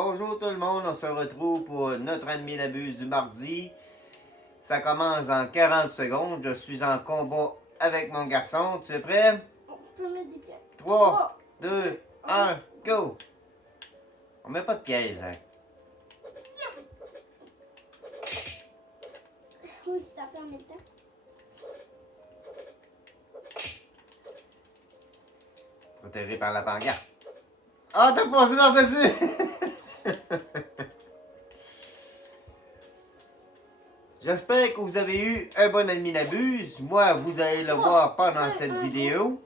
Bonjour tout le monde, on se retrouve pour notre ennemi d'abuse du mardi. Ça commence dans 40 secondes. Je suis en combat avec mon garçon. Tu es prêt? On peut mettre des pièges. 3, 2, 1, go! On met pas de piège, hein? Oui, c'est tapé en même temps. Protégé par la pancarte. Ah, t'as passé par-dessus! J'espère que vous avez eu un bon ennemi d'abuse. Moi, vous allez le voir pendant cette vidéo.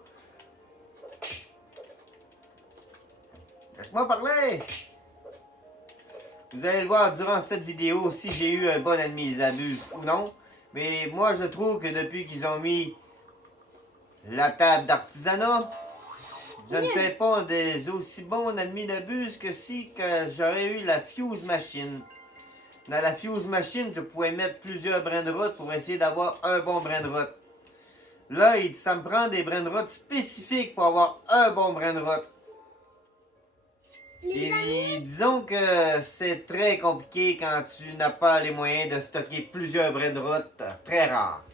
Laisse-moi parler! Vous allez le voir durant cette vidéo si j'ai eu un bon ennemi d'abuse ou non. Mais moi, je trouve que depuis qu'ils ont mis la table d'artisanat, je ne fais pas des aussi bons ennemis d'abuse que si que j'aurais eu la fuse machine. Dans la fuse machine, je pouvais mettre plusieurs brins de route pour essayer d'avoir un bon brin de route. Là, ça me prend des brins de route spécifiques pour avoir un bon brin de route. Et disons que c'est très compliqué quand tu n'as pas les moyens de stocker plusieurs brins de route. Très rare.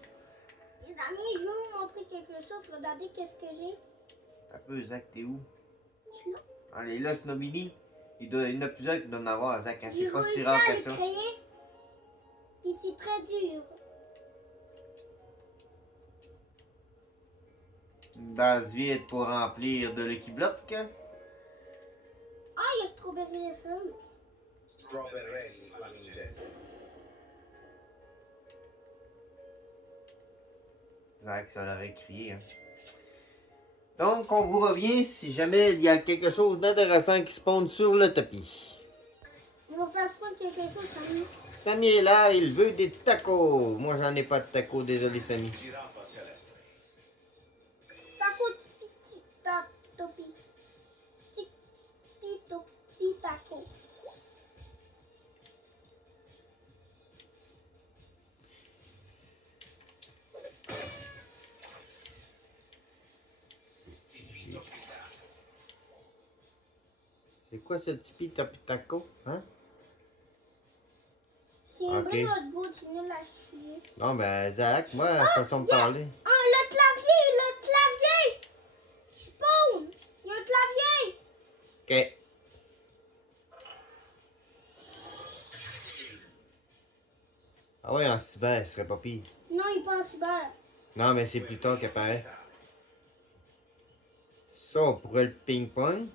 Les amis, je vais vous montrer quelque chose. Regardez qu'est-ce que j'ai. Un peu, Zach, t'es où? Je suis là. Allez, là, Snowbini. Il y en a plusieurs qui doivent en avoir, Zach. Hein? C'est J'ai pas si réussi rare à que le ça. créer. Puis c'est très dur. Une base vide pour remplir de Lucky Block. Ah, il y a Strawberry les Flammes. Strawberry Flamingel. Zach, ça l'aurait crié. Hein. Donc, on vous revient si jamais il y a quelque chose d'intéressant qui se pond sur le tapis. On va faire spawn quelque chose, Samy. Samy est là, il veut des tacos. Moi, j'en ai pas de tacos, désolé, Samy. Giraffa celeste. Taco, tipi, topi. Tipi, topi, taco. C'est quoi ce tipi topi taco? Hein? C'est un Ok. vrai notre goût, tu nul à chier. Non, ben, Zach, moi, façon de parler. Ah, le clavier, le clavier! Spawn! Il y a un clavier! Ok. Ah ouais, en cyber, ce serait pas pire. Non, il est pas en cyber. Non, mais c'est plus tard qu'apparaît. Ça, on pourrait le ping-pong.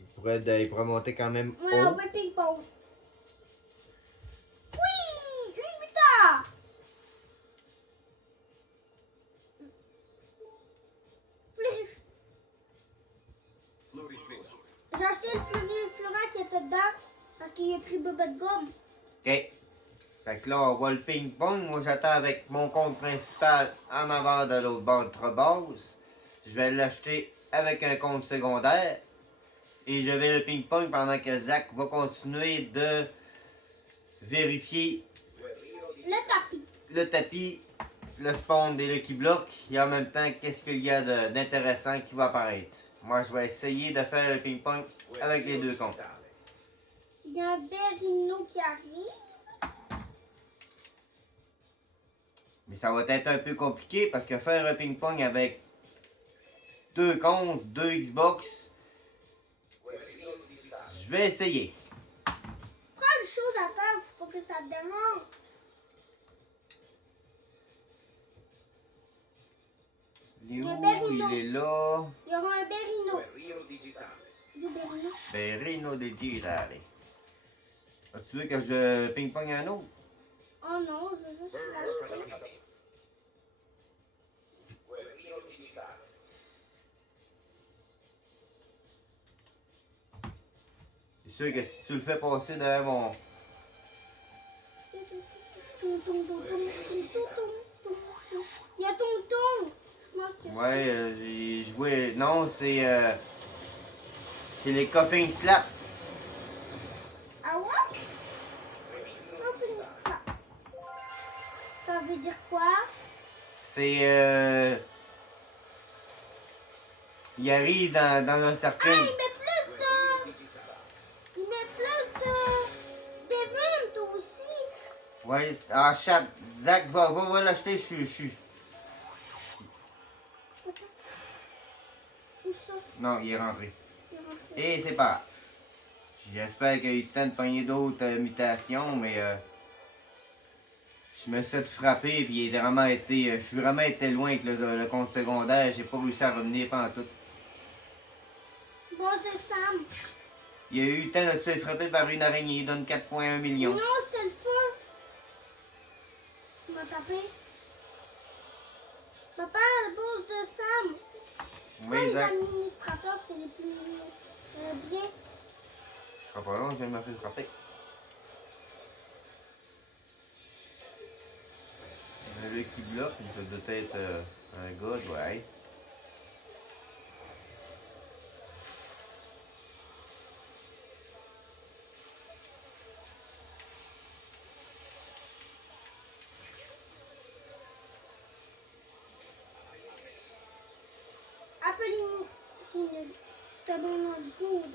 Il pourrait monter quand même Ouais, on haut. peut ping-pong. Oui! Une victoire! Flurif. Fluriflora. J'ai acheté le Flora qui était dedans parce qu'il a pris Bubble Gum. Ok. Fait que là, on voit le ping-pong. Moi, j'attends avec mon compte principal en avant de l'autre bord de base. Je vais l'acheter avec un compte secondaire. Et je vais le ping-pong pendant que Zach va continuer de vérifier Le tapis. le tapis, le spawn des Lucky Blocks et en même temps, qu'est-ce qu'il y a d'intéressant qui va apparaître. Moi, je vais essayer de faire le ping-pong avec les deux comptes. Il y a un Berrino qui arrive. Mais ça va être un peu compliqué parce que faire un ping-pong avec deux comptes, deux Xbox, je vais essayer. Prends une chose à table pour que ça te démontre. Il est où? Le Berrino. Il est là. Il y aura un Berrino. Guerriero digitale. Du Berrino. Berrino de Girare. Tu veux que je ping-pong un autre? Oh non, je veux juste l'acheter. Guerriero digitale. C'est sûr que si tu le fais passer derrière mon... Il y a Tonton. Je mange que Ouais, j'ai joué... Non, c'est les Coffin Slap. Ah ouais? On finit ça. Ça veut dire quoi? C'est... Il arrive dans un cercle. Ah, il met plus de... Ouais, ah, chat. Zach, va l'acheter, je suis. Attends. Où ça? Non, il est rentré. Il est rentré. Et c'est pas grave. J'espère qu'il y a eu le temps de pogner d'autres mutations, mais je me suis fait frapper, puis il a vraiment été. Je suis vraiment été loin avec le compte secondaire, j'ai pas réussi à revenir pendant tout. Bon de Sam. Il a eu le temps de se faire frapper par une araignée, il donne 4,1 millions. Non, c'était le feu. Il m'a tapé. Papa, le boss de Sam. Moi, Oui, les Zach. administrateurs, c'est les plus bien. Ce sera pas long, je viens de me faire frapper. Le qui bloque, ça doit être un gars, ouais. Appelez-nous. C'était bon dans le good.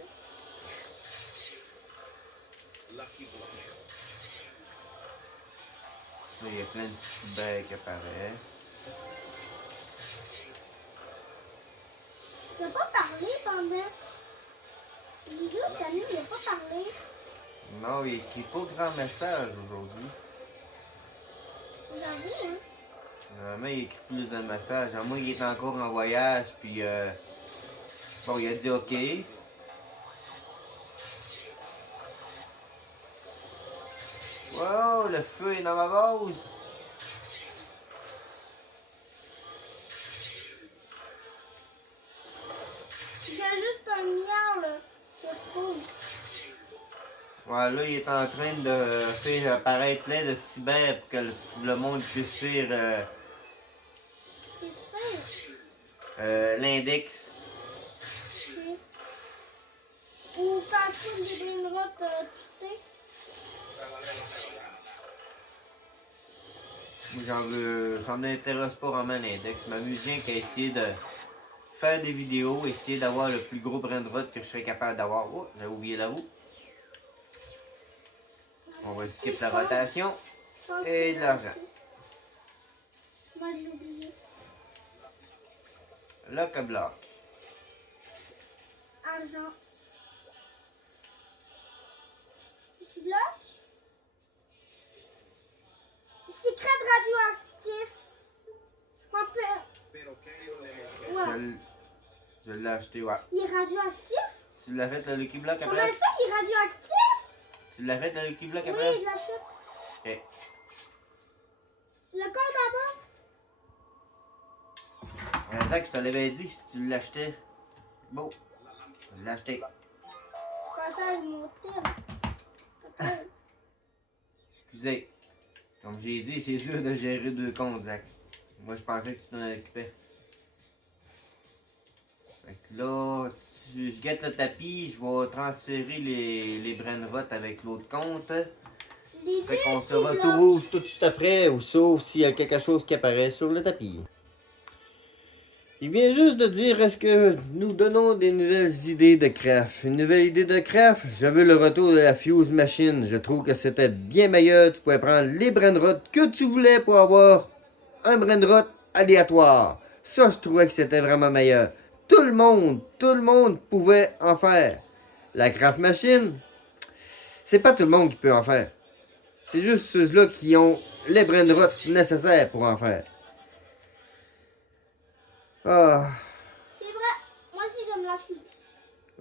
Lucky Block. Là, il y a plein de cyber qui apparaissent. Il n'a pas parlé pendant. Lilo, Samy, il n'a pas parlé. Non, il écrit pas grand message aujourd'hui. J'avoue, hein. Normalement, il écrit plus de messages. À moi, il est encore en voyage, puis bon, il a dit OK. Wow, le feu est dans ma base. Il y a juste un miau, là. Que je trouve. Ouais, là, il est en train de faire apparaître plein de cyber pour que le monde puisse faire Qu'est-ce que c'est? l'index. Ou quand je trouve des brainrots tutés. Moi, ça m'intéresse pas vraiment l'index. Je m'amuse rien qu'à essayer de faire des vidéos, essayer d'avoir le plus gros brin de route que je serais capable d'avoir. Oh, j'ai oublié la roue. On va skip la rotation. Je pense Et que de l'argent. Moi, je l'ai oublié. Lock block. Argent. Tu bloques? Secret radioactif. Je crois pas. Spero che io ne Ouais. Je l'ai acheté, ouais. Il est radioactif? Tu l'as fait le Lucky Block Comment après? ça, il est radioactif? Tu l'as fait le Lucky Block Oui, après? je l'achète. Ok. Le code d'abord? Zach, je te l'avais dit si tu l'achetais. Bon, je l'ai acheté. Je pensais à monter. Peut-être. Excusez. Comme j'ai dit, c'est dur de gérer deux comptes, Zach. Moi, je pensais que tu t'en occupais. Fait que là, je guette le tapis, je vais transférer les brainrots avec l'autre compte. Les Fait qu'on se qui bloquent. retrouve tout de suite après, ou sauf s'il y a quelque chose qui apparaît sur le tapis. Il vient juste de dire, est-ce que nous donnons des nouvelles idées de craft? Une nouvelle idée de craft? Je veux le retour de la Fuse Machine. Je trouve que c'était bien meilleur. Tu pouvais prendre les brainrots que tu voulais pour avoir un brainrot aléatoire. Ça, je trouvais que c'était vraiment meilleur. Tout le monde pouvait en faire. La craft machine, c'est pas tout le monde qui peut en faire. C'est juste ceux-là qui ont les brainrots nécessaires pour en faire. Ah, C'est vrai. Moi aussi, j'aime la fuse.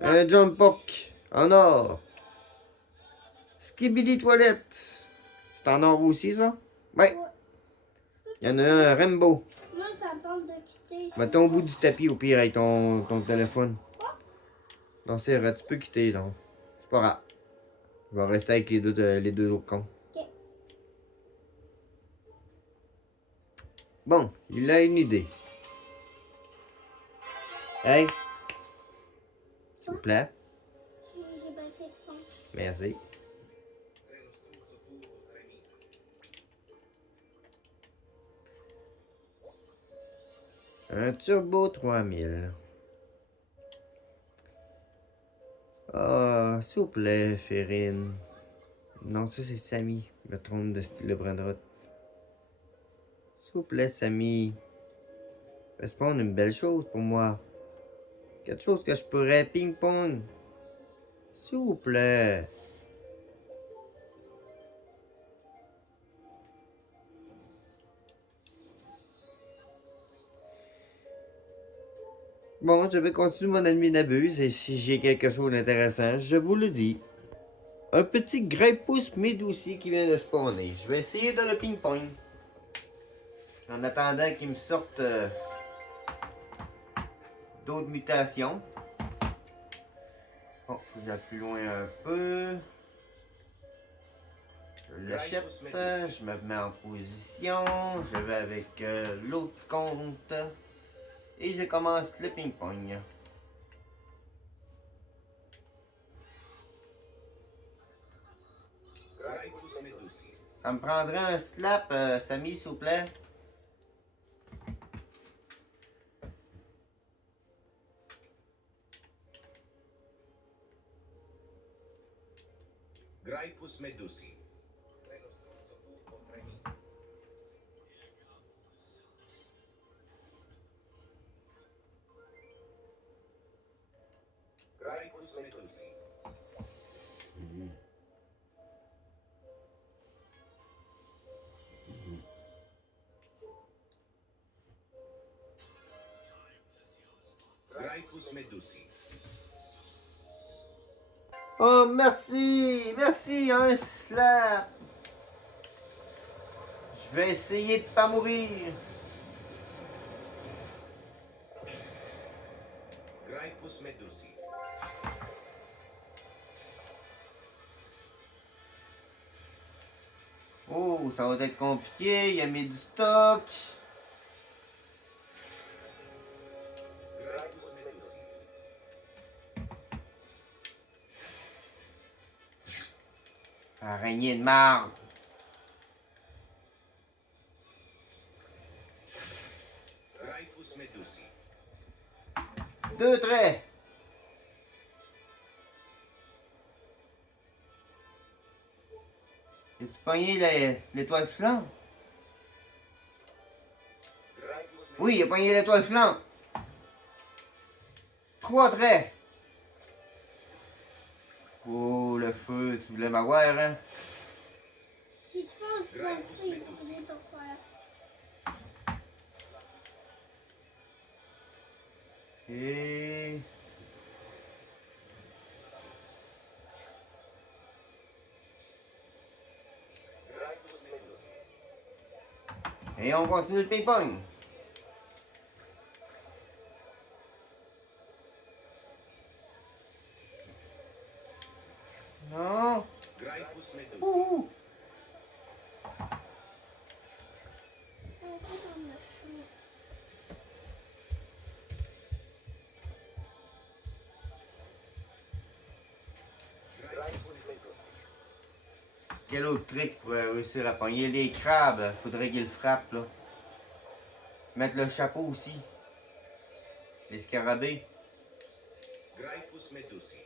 un jump puck en or. Skibidi toilette. C'est en or aussi, ça? Ouais. Il y en a un Rainbow. Moi, ça me tente de quitter. Mets-toi au bout du tapis au pire avec ton téléphone. Non, c'est vrai, tu peux quitter, non. C'est pas grave. Je vais rester avec les deux autres cons. Ok. Bon, il a une idée. Hey! S'il vous plaît. J'ai baissé le son. Merci. Treno struzzo turbo 3000. Un Turbo 3000. Ah, s'il vous plaît, Férine. Non, ça c'est Samy. me trompe de style de Brandrot. S'il vous plaît, Samy. Fais spawn une belle chose pour moi. Quelque chose que je pourrais ping-pong. S'il vous plaît. Bon, je vais continuer mon ennemi n'abuse et si j'ai quelque chose d'intéressant, je vous le dis. Un petit Grapepousse Médouci qui vient de spawner. Je vais essayer de le ping-pong. En attendant qu'il me sorte d'autres mutations. Bon, faut que j'aille plus loin un peu. Je l'achète, je me mets en position, je vais avec l'autre compte et je commence le ping-pong. Graipus Medusi. Ça me prendrait un slap, Samy, s'il vous plaît. Graipus Medusi. Nello stronzo turbo 3000. Graipus Medusi. Graipus Medusi. Oh, merci, merci, un slap. Je vais essayer de pas mourir. Graipus Medusi. Oh, ça va être compliqué, il a mis du stock. Graipus Medusi. Araignée de marde. Graipus Medusi. 2 traits. As-tu pogné l'étoile filante? Graipus Medusi. Oui, il a pogné l'étoile filante. 3 traits. Oh, le feu, tu voulais m'avoir, hein? Si tu fais un fil, on va t'en faire. Et... Graipus Medusi. Et on continue le ping-pong. Non. Graipus Medusi. Ouh. On va dans le champ. Graipus Medusi. Quel autre trick pour réussir à pogner les crabes? Faudrait qu'il frappe, là. Mettre le chapeau aussi. Les scarabées. Graipus Medusi.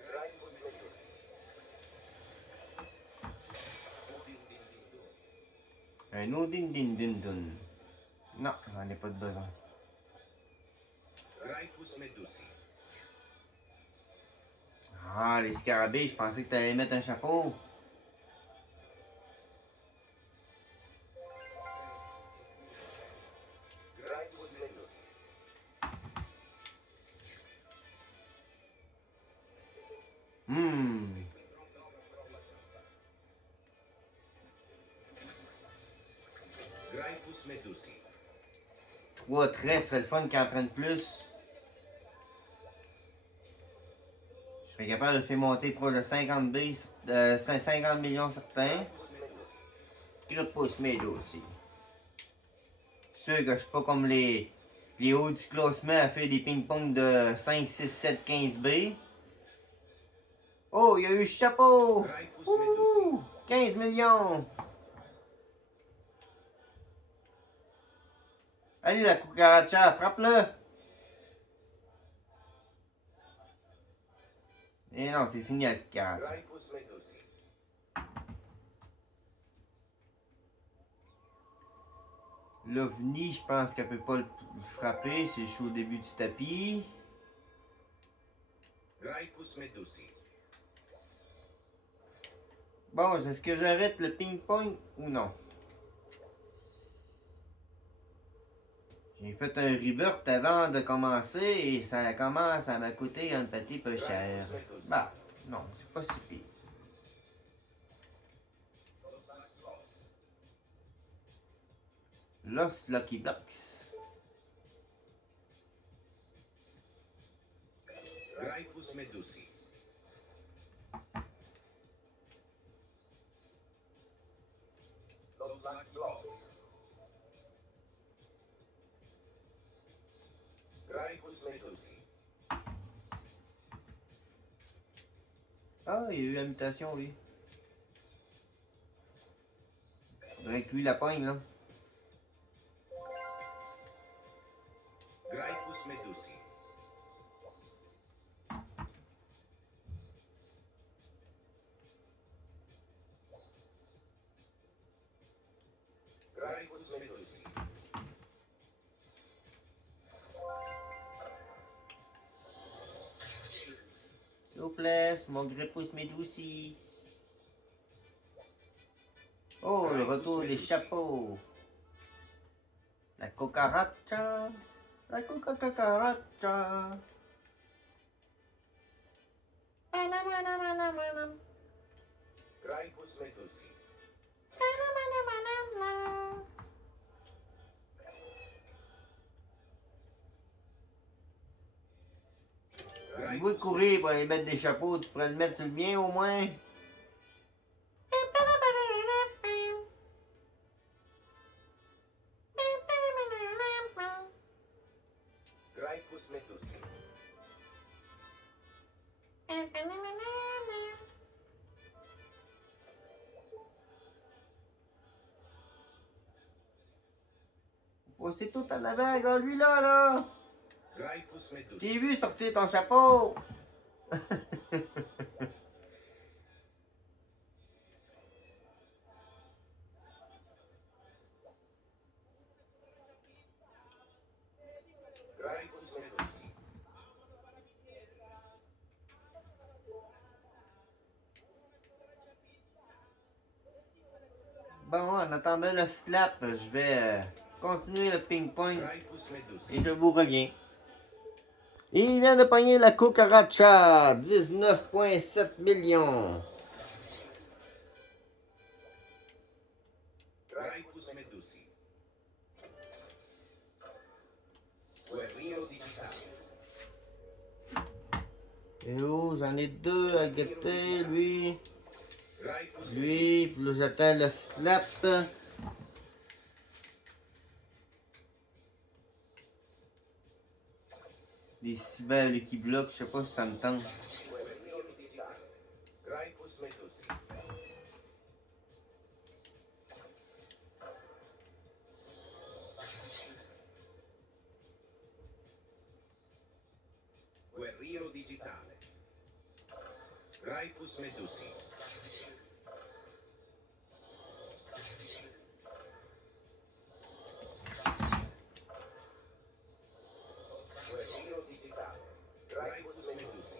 Graipus Medusi. Un Odin din din dun. Non, j'en ai pas de besoin. Graipus Medusi. Ah, les scarabées, je pensais que t'allais mettre un chapeau. Graipus Medusi. Hmm. Graipus Medusi. 3 traits serait le fun qu'il en prenne plus. Je serais capable de le faire monter proche de 50 B, 50 millions certains. Graipus Medusi. Grapepousse aussi. Sûr que je suis pas comme les hauts du classement à faire des ping-pong de 5, 6, 7, 15 B. Oh, il y a eu le chapeau! Graipus Ouh, Medusi. 15 millions! Allez, la cucaracha, frappe-le! Et non, c'est fini la cucaracha. Graipus Medusi. L'OVNI, je pense qu'elle peut pas le frapper, c'est chaud au début du tapis. Graipus Medusi. Bon, est-ce que j'arrête le ping-pong ou non? J'ai fait un rebirth avant de commencer et ça commence à me coûter un petit peu cher. Bah, non, c'est pas si pire. Los Lucky Blocks. Graipus Medusi. Los Lucky Blocks. Graipus Medusi. Ah, il y a eu la mutation, lui. Faudrait que lui la pogne, là. Graipus Medusi. Graipus Medusi. S'il vous plaît, mon Graipus Medusi. Oh, le retour des chapeaux. La cucaracha. La cucaracha. Graipus Medusi. Tu veux courir pour aller mettre des chapeaux, tu pourrais le mettre sur le mien au moins. Graipus Medusi. Oh, c'est tout en avant, regarde lui là. Graipus Je Medusi. t'ai vu sortir ton chapeau. Graipus Medusi. Bon, en attendant le slap, je vais continuer le ping-pong Graipus Medusi. et je vous reviens. Il vient de pogner la cucaracha, 19,7 millions. Graipus Medusi. Guerriero digitale. Et oh, j'en ai deux à guetter, lui. Graipus Lui, puis là j'attends le slap. Les cibelles qui bloquent, je sais pas si ça me tente. Guerriero digitale. Graipus Medusi. Guerriero digitale. Graipus Medusi. Guerriero digitale. Graipus Medusi.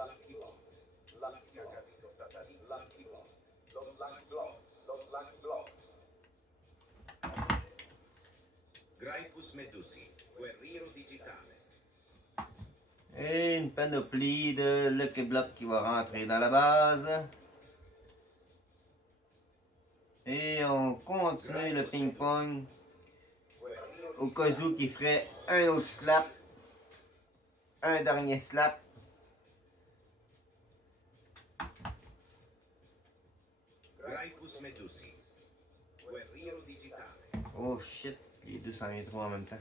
Lucky Block. Lucky Block. Lucky Block. Los Lucky Blocks. Los Lucky Blocks. Graipus Medusi. Guerriero digitale. Et une panoplie de Lucky Block qui va rentrer dans la base. Et on continue le ping-pong. Au cas où qui ferait un autre slap. Un dernier slap. Graipus Medusi. Guerriero digitale. Oh shit, les deux s'en viennent trop en même temps.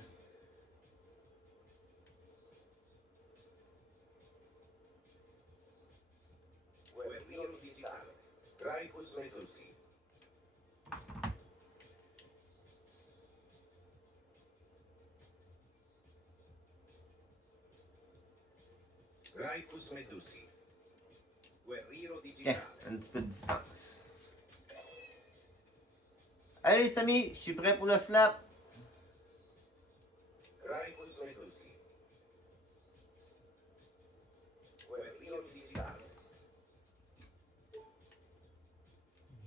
Guerriero digitale. Graipus Medusi. Gryphus Medusi. Guerriero Tiens, digitale. un petit peu de distance. Allez, Samy, je suis prêt pour le slap. Gryphus Medusi. Guerriero digitale.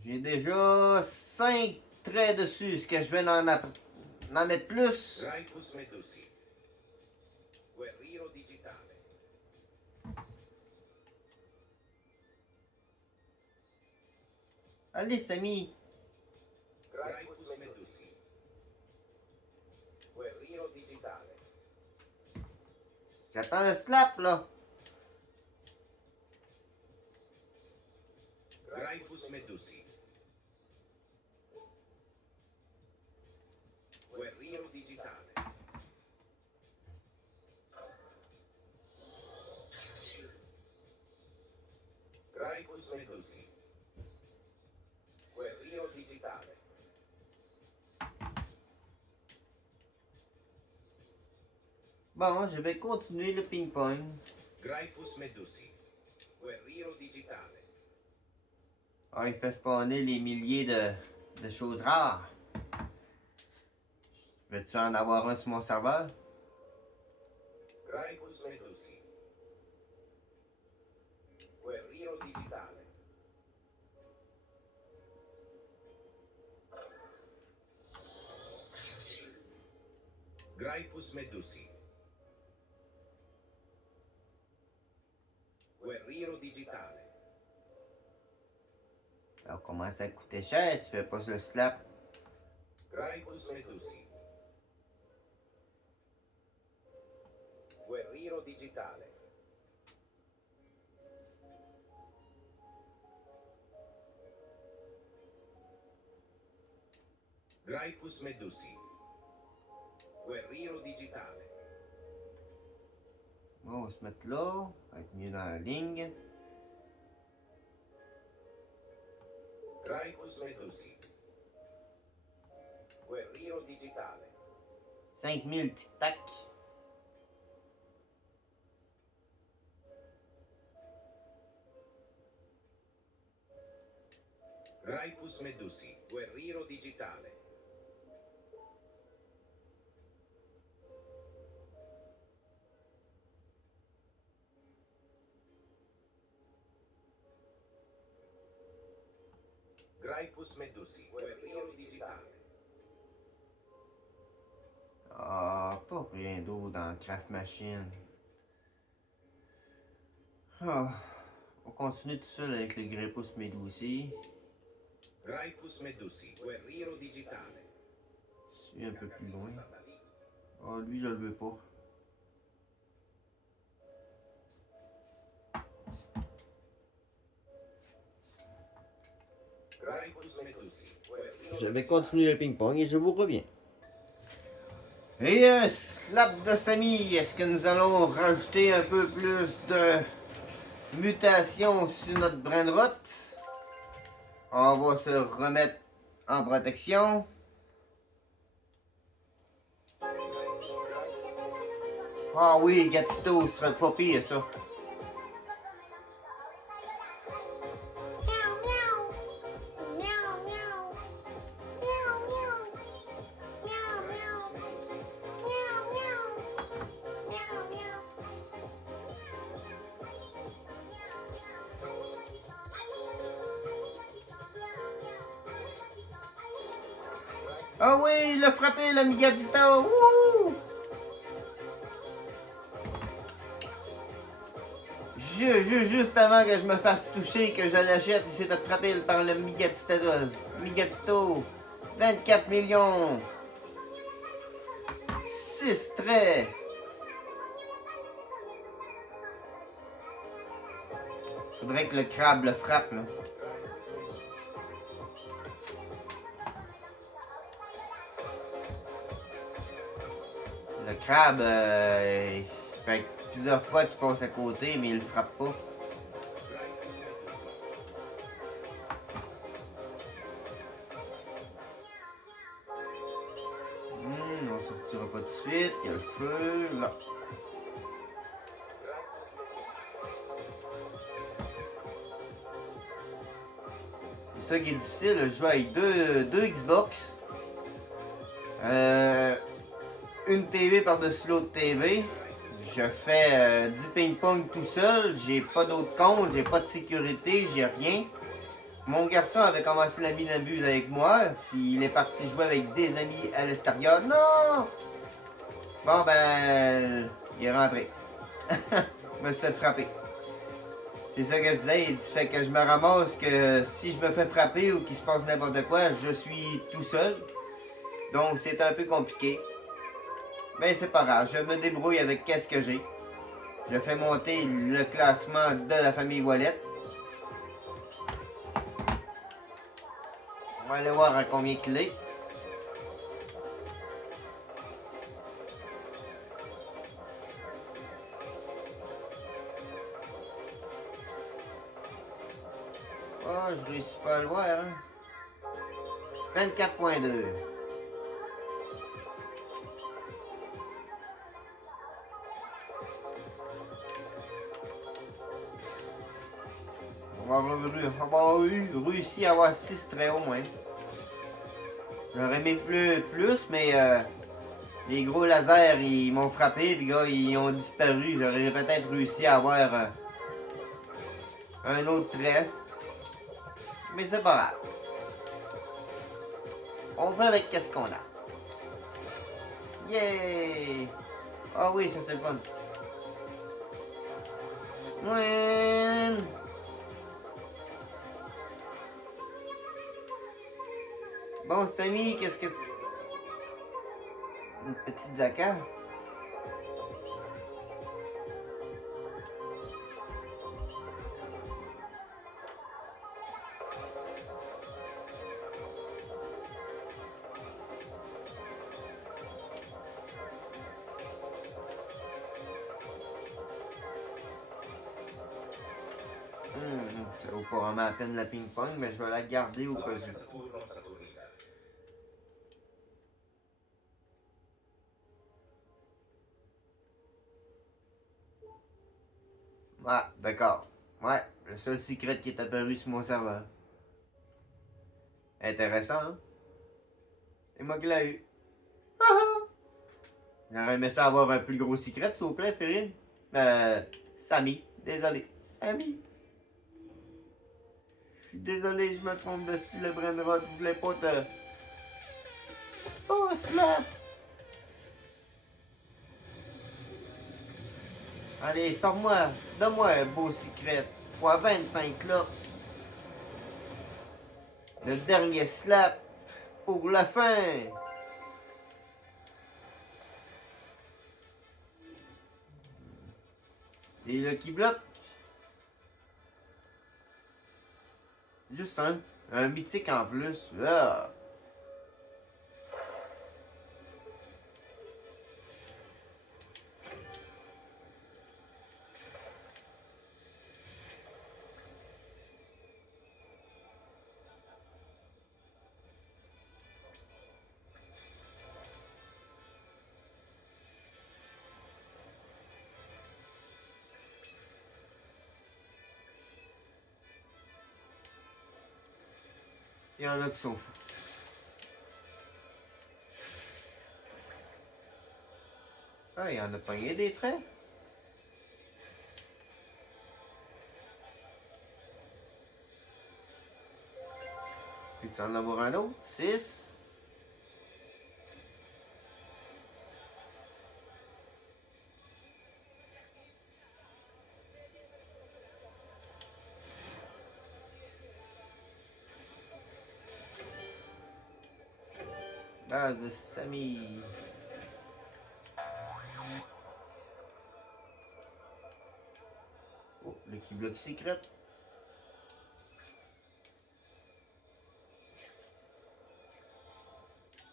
J'ai déjà 5 traits dessus. Est-ce que je vais en mettre plus? Gryphus Medusi. Guerriero digitale. Allez, Samy. Gryphus Medusi. Guerriero digitale. J'attends le slap, là. Gryphus Medusi. Guerriero digitale. Gryphus Medusi. Guerriero digitale. Bon, je vais continuer le ping-pong. Gryphus Medusi. Guerriero digitale. Ah, il fait spawner les milliers de choses rares. Veux-tu en avoir un sur mon serveur? Gryphus Medusi. Guerriero digitale. Gryphus Medusi. Guerriero digitale. Ça commence à coûter cher si tu fais pas ce slap. Gryphus Medusi. Guerriero digitale. Gryphus Medusi. Guerriero digitale. Bon, on va se mettre là. On va être mieux dans la ligne. Gryphus Medusi. Guerriero digitale. 5000 tic-tac. Gryphus Medusi. Guerriero digitale. Gryphus Medusi. Guerriero digitale. Ah, pas rien d'autre dans Craft Machine. Ah, on continue tout seul avec le Gryphus Medusi. Gryphus Medusi. Guerriero digitale. Je suis un peu plus loin. Ah, lui, je le veux pas. Gryphus Medusi. Guerriero Je vais continuer le ping-pong et je vous reviens. Et un slap de Samy. Est-ce que nous allons rajouter un peu plus de mutations sur notre brainrot? On va se remettre en protection. Ah oui, Gatito, ce serait pas pire ça. Miaou, miaou. Miaou, miaou. Miaou, miaou. Miaou, miaou. Miaou, miaou. Miaou, miaou. Ah oui, il a frappé l'ami Gatito. Wouhou! Juste avant que je me fasse toucher, que je l'achète, il s'est fait frapper par le Migatito. 24 millions. 6 traits. Faudrait que le crabe le frappe, là. Le crabe, il fait plusieurs fois qu'il passe à côté, mais il le frappe pas. On sortira pas tout de suite. Il y a le feu, là. C'est ça qui est difficile. Je joue avec deux Xbox. Une TV par-dessus l'autre TV. Je fais du ping-pong tout seul. J'ai pas d'autre compte, j'ai pas de sécurité, j'ai rien. Mon garçon avait commencé la mine abuse avec moi. Puis il est parti jouer avec des amis à l'extérieur. Non! Bon ben, il est rentré. Je me suis fait frapper. C'est ça que je disais, il fait que je me ramasse que si je me fais frapper ou qu'il se passe n'importe quoi, je suis tout seul. Donc c'est un peu compliqué. Mais c'est pas grave, je me débrouille avec qu'est-ce que j'ai. Je fais monter le classement de la famille Wallet. On va aller voir à combien qu'il est. Oh, je réussis pas à le voir, hein. 24.2. On va avoir réussi à avoir 6 très haut, moins. J'aurais aimé plus, mais les gros lasers, ils m'ont frappé, puis gars, ils ont disparu. J'aurais peut-être réussi à avoir un autre trait. Mais c'est pas grave. On va avec qu'est-ce qu'on a. Yeah! Ah oui, ça c'est le fun. Ouais. Bon, Samy, qu'est-ce que... Une petite vaca. Ça vaut pas vraiment la peine la ping-pong, mais je vais la garder au cas où. Saturno Saturnina. Ah, d'accord. Ouais, le seul secret qui est apparu sur mon serveur. Intéressant, hein? C'est moi qui l'ai eu. J'aurais aimé ça avoir un plus gros secret, s'il vous plaît, Férine. Samy. Désolé. Samy. Je suis désolé, je me trompe de style, Brenrod. Je voulais pas te... Oh, cela! Allez, sors-moi. Donne-moi un beau secret. Fois 25 là. Le dernier slap pour la fin. Et le qui bloque. Juste un mythique en plus. Ah. Il y en a qui sont fous. Ah, il y en a pogné des traits. Puis tu en avoir un autre. 6. Base de Samy. Oh, le qui bloque secret.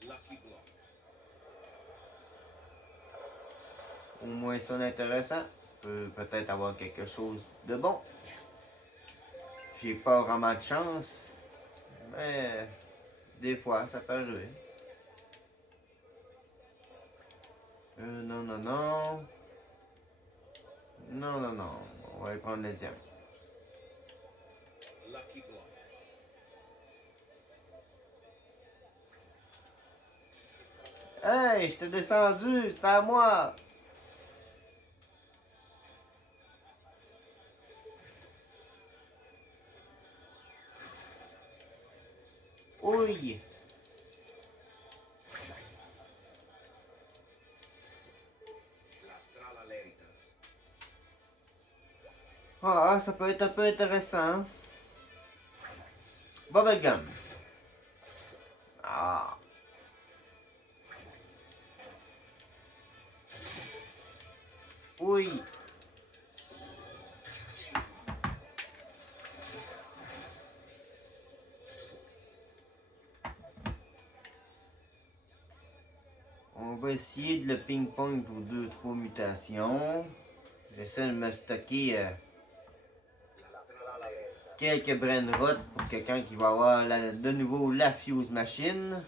Lucky Block. Au moins ça d'intéressant. Peut-être avoir quelque chose de bon. J'ai pas vraiment de chance. Mais des fois, ça peut arriver. Non, non, non. Non, non, non. On va aller prendre le diamant. Lucky Block. Hey, je t'ai descendu, c'est à moi. Oui. L'Astral Aleritas. Ah, ça peut être un peu intéressant. Bubblegum. Ah. Oui. On va essayer de le ping-pong pour 2-3 mutations. J'essaie de me stocker L'Astral Aleritas. quelques brainrots pour que quand il va avoir de nouveau la fuse machine.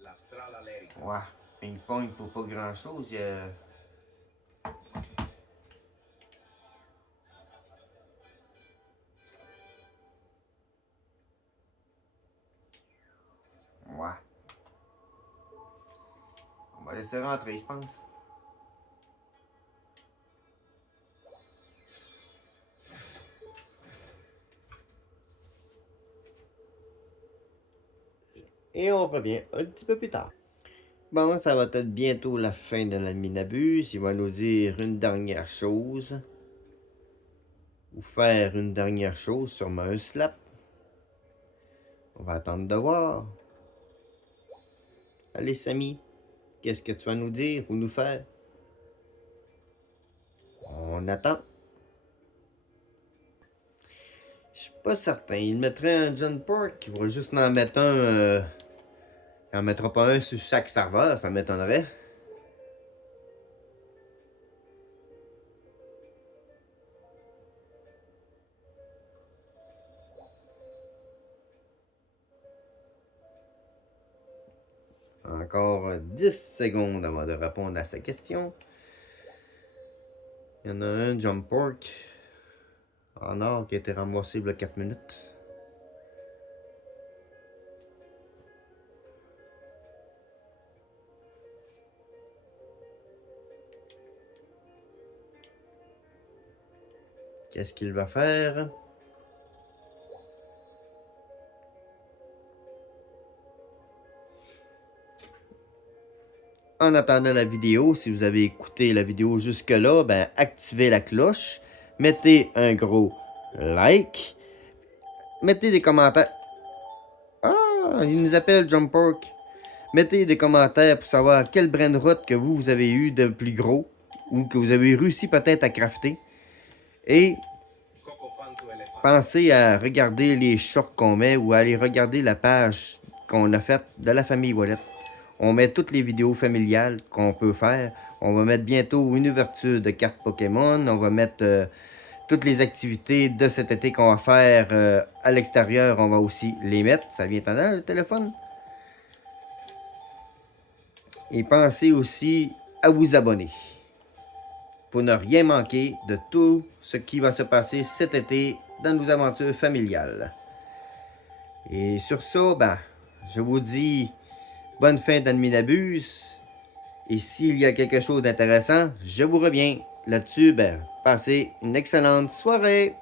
L'Astral Aleritas. Ouais, ping-pong pour pas grand-chose. Ouais. On va laisser rentrer, je pense. Et on revient un petit peu plus tard. Bon, ça va être bientôt la fin de la minabuse. Il va nous dire une dernière chose. Ou faire une dernière chose, sûrement un slap. On va attendre de voir. Allez, Samy, qu'est-ce que tu vas nous dire ou nous faire? On attend. Je suis pas certain. Il mettrait un John Pork. Il va juste en mettre un. Il en mettra pas un sur chaque serveur, ça m'étonnerait. Encore 10 secondes avant de répondre à sa question. Il y en a un, Jump Pork, en or qui a été ramassé il y a 4 minutes. Qu'est-ce qu'il va faire? En attendant la vidéo, si vous avez écouté la vidéo jusque-là, ben activez la cloche, mettez un gros like, mettez des commentaires. Ah, il nous appelle Jump Pork. Mettez des commentaires pour savoir quel brainrot que vous avez eu de plus gros ou que vous avez réussi peut-être à crafter. Et pensez à regarder les shorts qu'on met ou à aller regarder la page qu'on a faite de la famille Wallet. On met toutes les vidéos familiales qu'on peut faire. On va mettre bientôt une ouverture de cartes Pokémon. On va mettre toutes les activités de cet été qu'on va faire à l'extérieur. On va aussi les mettre. Ça vient en le téléphone. Et pensez aussi à vous abonner pour ne rien manquer de tout ce qui va se passer cet été dans nos aventures familiales. Et sur ça, ben, je vous dis bonne fin d'Adminabuse. Et s'il y a quelque chose d'intéressant, je vous reviens. Là-dessus, ben, passez une excellente soirée.